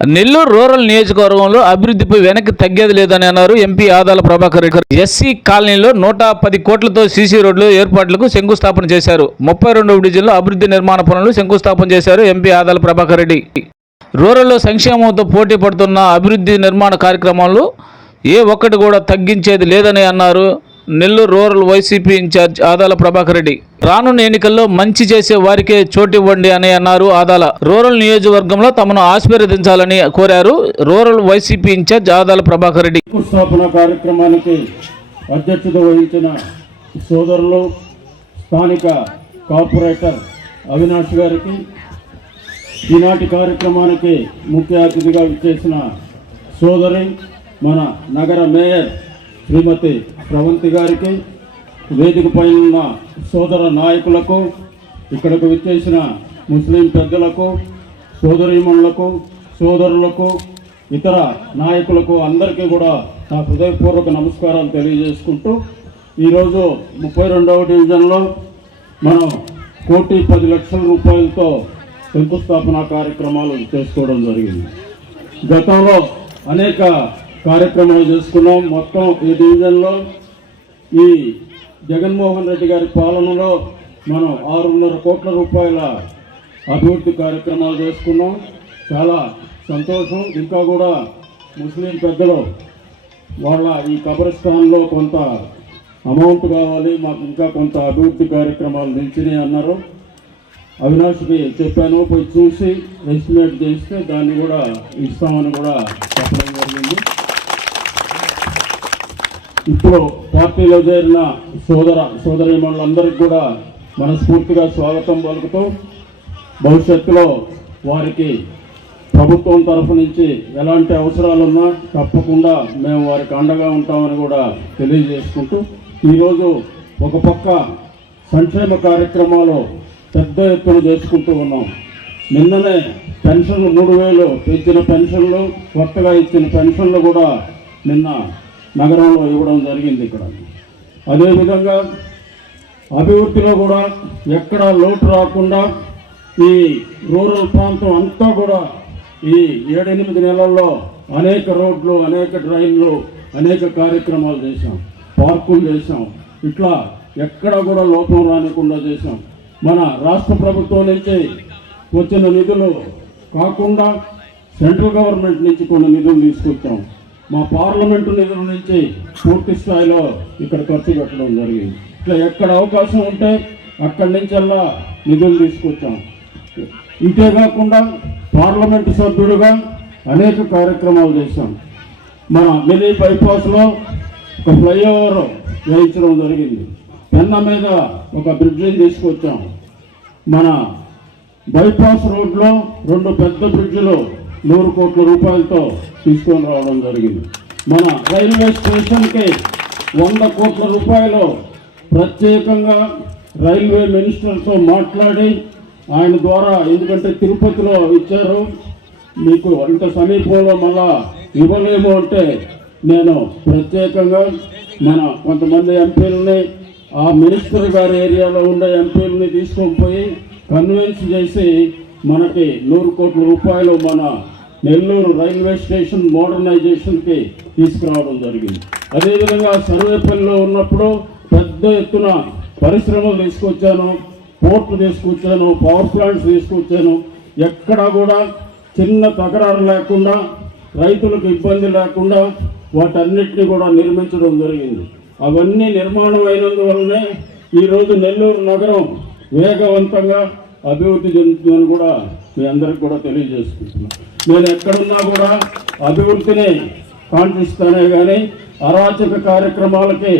Nellore rural నియోజకవర్గంలో అభివృద్ధిపై వెనక్కి తగ్గేది లేదని అన్నారు ఎంపీ ఆదాల ప్రభాకర్ రెడ్డి. ఎస్సీ కాలనీలో 110 కోట్లతో సీసీ రోడ్లు ఏర్పాట్లకు శంకుస్థాపన చేశారు. 32వ డివిజన్లో అభివృద్ధి నిర్మాణ పనులు శంకుస్థాపన చేశారు ఎంపీ ఆదాల ప్రభాకర్ రెడ్డి. రూరల్లో సంక్షేమంతో పోటీ పడుతున్న అభివృద్ధి నిర్మాణ కార్యక్రమాలు ఏ ఒక్కటి కూడా తగ్గించేది లేదని అన్నారు Nellore rural YCP incharge Adala Prabhakar Reddy. రానున్న ఎన్నికల్లో మంచి చేసే వారికే చోటివ్వండి అని అన్నారు ఆదాల. రూరల్ నియోజకవర్గంలో తమను ఆశీర్వదించాలని కోరారు rural YCP incharge Adala Prabhakar Reddy. శంకుస్థాపన కార్యక్రమానికి అధ్యక్షత వహించిన సోదరులు స్థానిక కార్పొరేటర్ అవినాష్ గారికి, ఈనాటి కార్యక్రమానికి ముఖ్య అతిథిగా విచ్చేసిన సోదరి మన నగర మేయర్ శ్రీమతి ప్రవంతి గారికి, వేదిక పైన ఉన్న సోదర నాయకులకు, ఇక్కడకు విచ్చేసిన ముస్లిం పెద్దలకు, సోదరీమణులకు, సోదరులకు, ఇతర నాయకులకు అందరికీ కూడా నా హృదయపూర్వక నమస్కారాలు తెలియజేసుకుంటూ, ఈరోజు 32వ డివిజన్లో మనం 1,10,00,000 రూపాయలతో శంకుస్థాపన కార్యక్రమాలు చేసుకోవడం జరిగింది. గతంలో అనేక కార్యక్రమాలు చేసుకున్నాం. మొత్తం ఈ డివిజన్లో ఈ జగన్మోహన్ రెడ్డి గారి పాలనలో మనం 6.5 కోట్ల రూపాయల అభివృద్ధి కార్యక్రమాలు చేసుకున్నాం. చాలా సంతోషం. ఇంకా కూడా ముస్లిం పెద్దలు వాళ్ళ ఈ కబరస్థాన్లో కొంత అమౌంట్ కావాలి, మాకు ఇంకా కొంత అభివృద్ధి కార్యక్రమాలు నిలిచినాయి అన్నారు. అవినాష్కి చెప్పాను, పోయి చూసి ఎస్టిమేట్ చేస్తే దాన్ని కూడా ఇస్తామని కూడా చెప్పడం జరిగింది. ఇప్పుడు పార్టీలో చేరిన సోదరీమణులందరికీ కూడా మనస్ఫూర్తిగా స్వాగతం పలుకుతూ, భవిష్యత్తులో వారికి ప్రభుత్వం తరఫు నుంచి ఎలాంటి అవసరాలున్నా తప్పకుండా మేము వారికి అండగా ఉంటామని కూడా తెలియజేసుకుంటూ, ఈరోజు ఒక పక్క సంక్షేమ కార్యక్రమాలు పెద్ద ఎత్తున చేసుకుంటూ ఉన్నాం. నిన్ననే పెన్షన్లు 3,000 ఇచ్చిన పెన్షన్లు, కొత్తగా ఇచ్చిన పెన్షన్లు కూడా నిన్న నగరంలో ఇవ్వడం జరిగింది. ఇక్కడ అదేవిధంగా అభివృద్ధిలో కూడా ఎక్కడ లోటు రాకుండా ఈ రూరల్ ప్రాంతం అంతా కూడా ఈ 7-8 నెలల్లో అనేక రోడ్లు, అనేక డ్రైన్లు, అనేక కార్యక్రమాలు చేశాం, పార్కులు చేశాం. ఇట్లా ఎక్కడ కూడా లోపం రానికుండా చేశాం. మన రాష్ట్ర ప్రభుత్వం నుంచి వచ్చిన నిధులు కాకుండా సెంట్రల్ గవర్నమెంట్ నుంచి కొన్ని నిధులు తీసుకొచ్చాం. మా పార్లమెంటు నిధుల నుంచి పూర్తి స్థాయిలో ఇక్కడ ఖర్చు పెట్టడం జరిగింది. ఇట్లా ఎక్కడ అవకాశం ఉంటే అక్కడి నుంచల్లా నిధులు తీసుకొచ్చాం. ఇంతే కాకుండా పార్లమెంటు సభ్యుడిగా అనేక కార్యక్రమాలు చేశాం. మన మినీ బైపాస్లో ఒక ఫ్లైఓవర్ వేయించడం జరిగింది. పెన్న మీద ఒక బ్రిడ్జిని తీసుకొచ్చాం. మన బైపాస్ రోడ్లో 2 పెద్ద బ్రిడ్జిలు 100 కోట్ల రూపాయలతో తీసుకొని రావడం జరిగింది. మన రైల్వే స్టేషన్కి 100 కోట్ల రూపాయలు ప్రత్యేకంగా రైల్వే మినిస్టర్తో మాట్లాడి ఆయన ద్వారా, ఎందుకంటే తిరుపతిలో ఇచ్చారు, మీకు ఇంత సమీపంలో మళ్ళా ఇవ్వలేము అంటే నేను ప్రత్యేకంగా మన కొంతమంది ఎంపీలని, ఆ మినిస్టర్ గారి ఏరియాలో ఉండే ఎంపీలని తీసుకొని పోయి కన్విన్స్ చేసి మనకి 100 కోట్ల రూపాయలు మన నెల్లూరు రైల్వే స్టేషన్ మోడర్నైజేషన్కి తీసుకురావడం జరిగింది. అదేవిధంగా సర్వేపల్లిలో ఉన్నప్పుడు పెద్ద ఎత్తున పరిశ్రమలు తీసుకొచ్చాను, పోర్ట్లు తీసుకొచ్చాను, పవర్ ప్లాంట్స్ తీసుకొచ్చాను. ఎక్కడా కూడా చిన్న తకరారు లేకుండా, రైతులకు ఇబ్బంది లేకుండా వాటన్నిటిని కూడా నిర్మించడం జరిగింది. అవన్నీ నిర్మాణం అయినందువల్లనే ఈరోజు నెల్లూరు నగరం వేగవంతంగా అభివృద్ధి చెందుతుందని కూడా మీ అందరికి కూడా తెలియజేసుకుంటున్నాను. నేను ఎక్కడున్నా కూడా అభివృద్ధిని కాంక్షిస్తానే కానీ అరాచక కార్యక్రమాలకి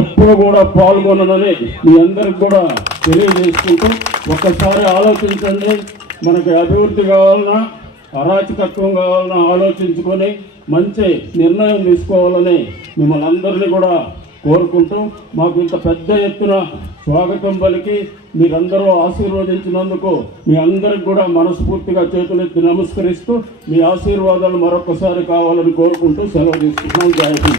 ఎప్పుడు కూడా పాల్గొననని మీ అందరికి కూడా తెలియజేసుకుంటూ, ఒక్కసారి ఆలోచించండి. మనకి అభివృద్ధి కావాలన్నా, అరాచకత్వం కావాలన్నా ఆలోచించుకొని మంచి నిర్ణయం తీసుకోవాలని మిమ్మల్ని అందరినీ కూడా కోరుకుంటూ, మాకు ఇంత పెద్ద ఎత్తున స్వాగతం పలికి మీరందరూ ఆశీర్వదించినందుకు మీ అందరికి కూడా మనస్ఫూర్తిగా చేతులెత్తి నమస్కరిస్తూ, మీ ఆశీర్వాదాలు మరొకసారి కావాలని కోరుకుంటూ సెలవు తీసుకుంటున్నాం. జై హింద్.